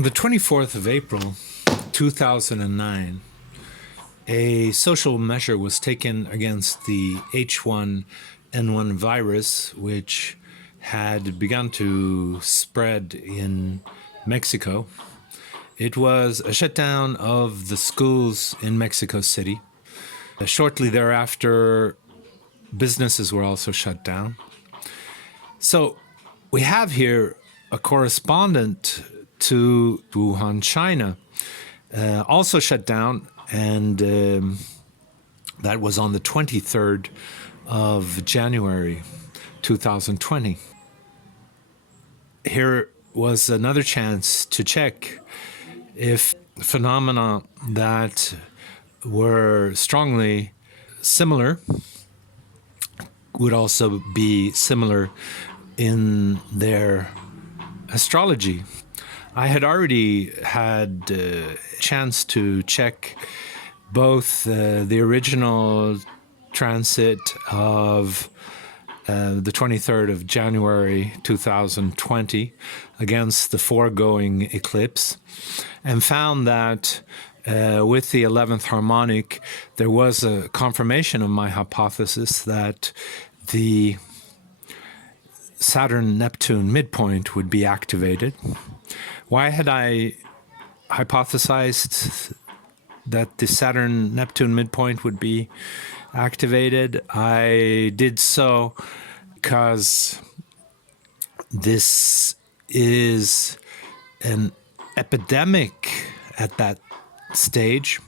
On the 24th of April, 2009, a social measure was taken against the H1N1 virus, which had begun to spread in Mexico. It was a shutdown of the schools in Mexico City. Shortly thereafter, businesses were also shut down. So we have here a correspondent to Wuhan, China, also shut down, and that was on the 23rd of January 2020. Here was another chance to check if phenomena that were strongly similar would also be similar in their astrology. I had already had a chance to check both the original transit of the 23rd of January 2020 against the foregoing eclipse, and found that with the 11th harmonic, there was a confirmation of my hypothesis that the Saturn-Neptune midpoint would be activated. Why had I hypothesized that the Saturn-Neptune midpoint would be activated? I did so because this is an epidemic at that stage,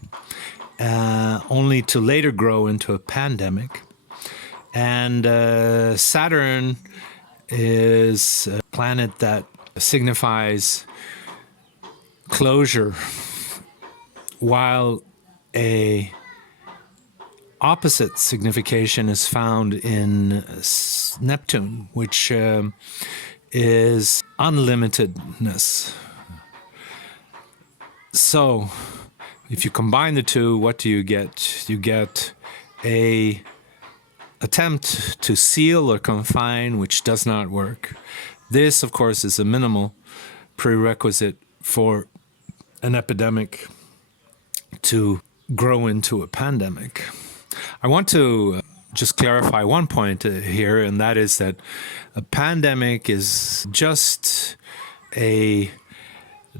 only to later grow into a pandemic. And Saturn is a planet that signifies closure, while a opposite signification is found in Neptune, which is unlimitedness. So if you combine the two, what do you get? You get a attempt to seal or confine, which does not work. This, of course, is a minimal prerequisite for an epidemic to grow into a pandemic. I want to just clarify one point here, and that is that a pandemic is just a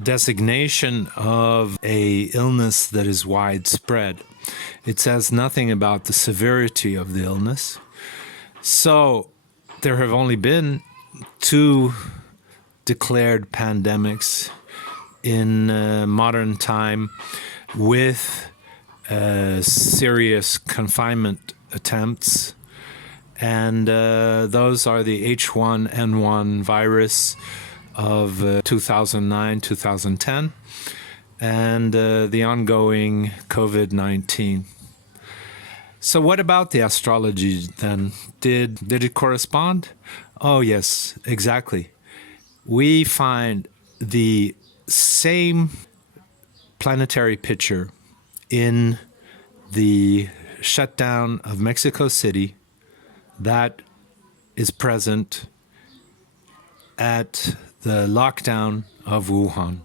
designation of a illness that is widespread. It says nothing about the severity of the illness. So there have only been 2 declared pandemics in modern time with serious confinement attempts, and those are the H1N1 virus of 2009-2010 and the ongoing COVID-19. So what about the astrology then? Did it correspond? Oh yes, exactly. We find the same planetary picture in the shutdown of Mexico City that is present at the lockdown of Wuhan.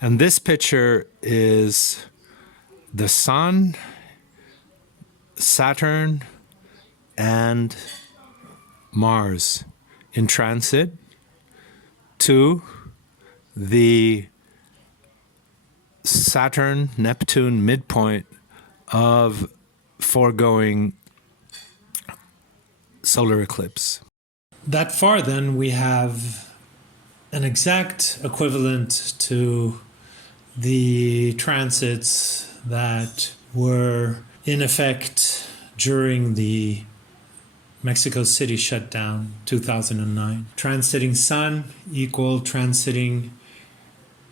And this picture is the Sun, Saturn, and Mars in transit to the Saturn-Neptune midpoint of foregoing solar eclipse. That far, then, we have an exact equivalent to the transits that were in effect during the Mexico City shutdown, 2009. Transiting Sun equal transiting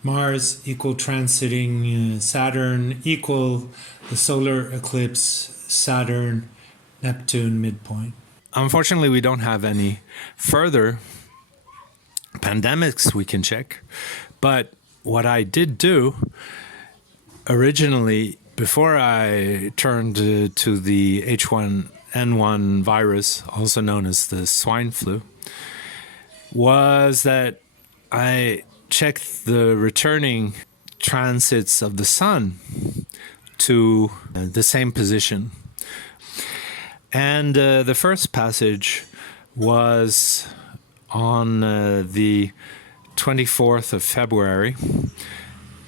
Mars equal transiting Saturn equal the solar eclipse Saturn-Neptune midpoint. Unfortunately, we don't have any further pandemics we can check, but what I did do originally, before I turned to the H1N1 virus, also known as the swine flu, was that I check the returning transits of the sun to the same position. And the first passage was on the 24th of February.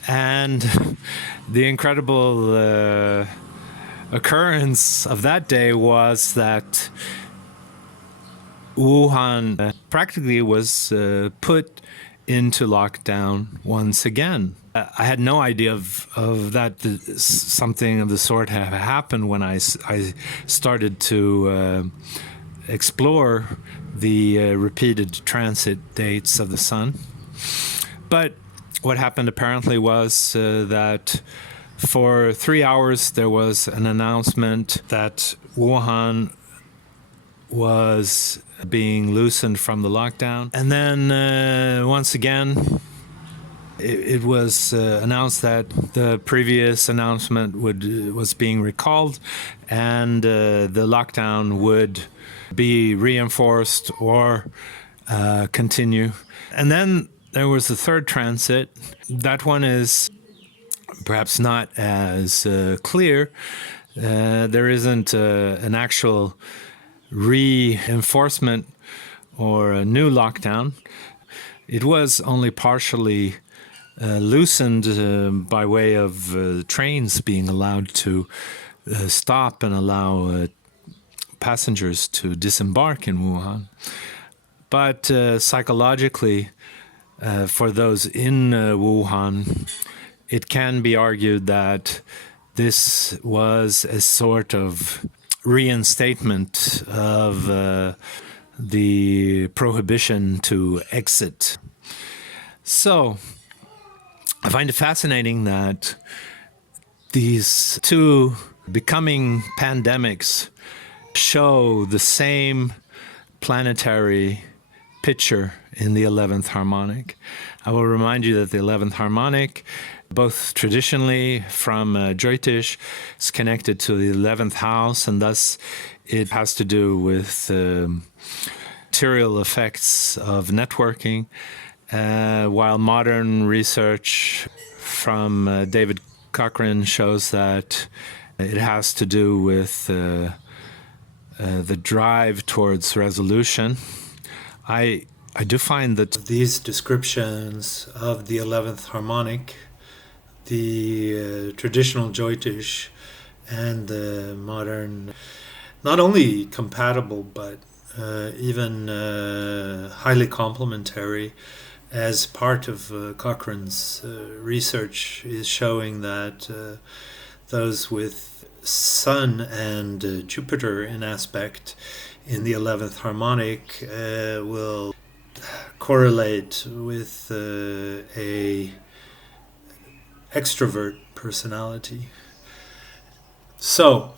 And the incredible occurrence of that day was that Wuhan practically was put into lockdown once again. I had no idea of that something of the sort had happened when I started to explore the repeated transit dates of the sun. But what happened apparently was that for 3 hours there was an announcement that Wuhan was being loosened from the lockdown. And then once again, it was announced that the previous announcement was being recalled, and the lockdown would be reinforced or continue. And then there was the third transit. That one is perhaps not as clear. There isn't an actual reinforcement or a new lockdown. It was only partially loosened by way of trains being allowed to stop and allow passengers to disembark in Wuhan. But psychologically, for those in Wuhan, it can be argued that this was a sort of reinstatement of the prohibition to exit. So I find it fascinating that these two becoming pandemics show the same planetary picture in the 11th harmonic. I will remind you that the 11th harmonic, both traditionally from Jyotish, is connected to the 11th house, and thus it has to do with material effects of networking, while modern research from David Cochrane shows that it has to do with the drive towards resolution. I do find that these descriptions of the 11th harmonic, the traditional Jyotish and the modern, not only compatible but even highly complementary, as part of Cochrane's research is showing that those with Sun and Jupiter in aspect in the 11th harmonic will correlate with a extrovert personality. So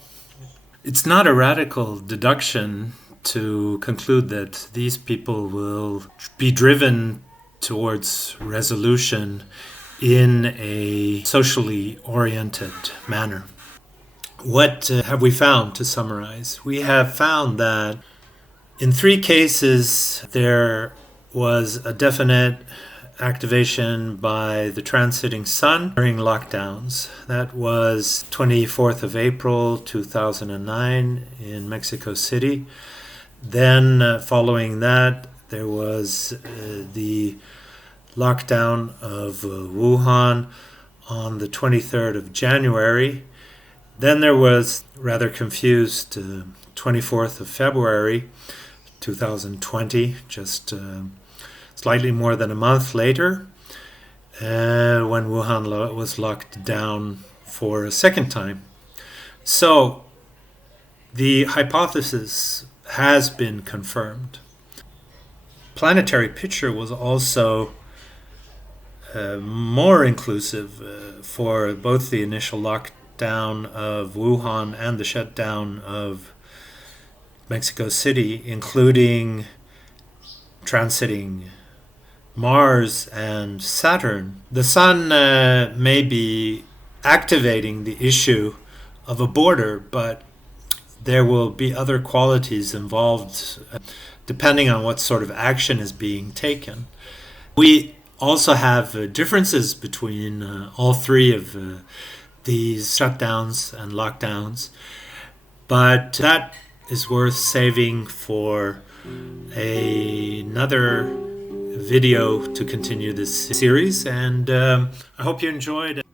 it's not a radical deduction to conclude that these people will be driven towards resolution in a socially oriented manner. What have we found, to summarize? We have found that in 3 cases there was a definite activation by the transiting sun during lockdowns. That was 24th of April 2009 in Mexico City. Then following that, there was the lockdown of Wuhan on the 23rd of January. Then there was, rather confused, 24th of February 2020, just slightly more than a month later, when Wuhan was locked down for a second time. So the hypothesis has been confirmed. Planetary picture was also more inclusive for both the initial lockdown of Wuhan and the shutdown of Mexico City, including transiting Mars and Saturn. The sun may be activating the issue of a border, but there will be other qualities involved depending on what sort of action is being taken. We also have differences between all three of these shutdowns and lockdowns, but that is worth saving for another video to continue this series, and I hope you enjoyed it.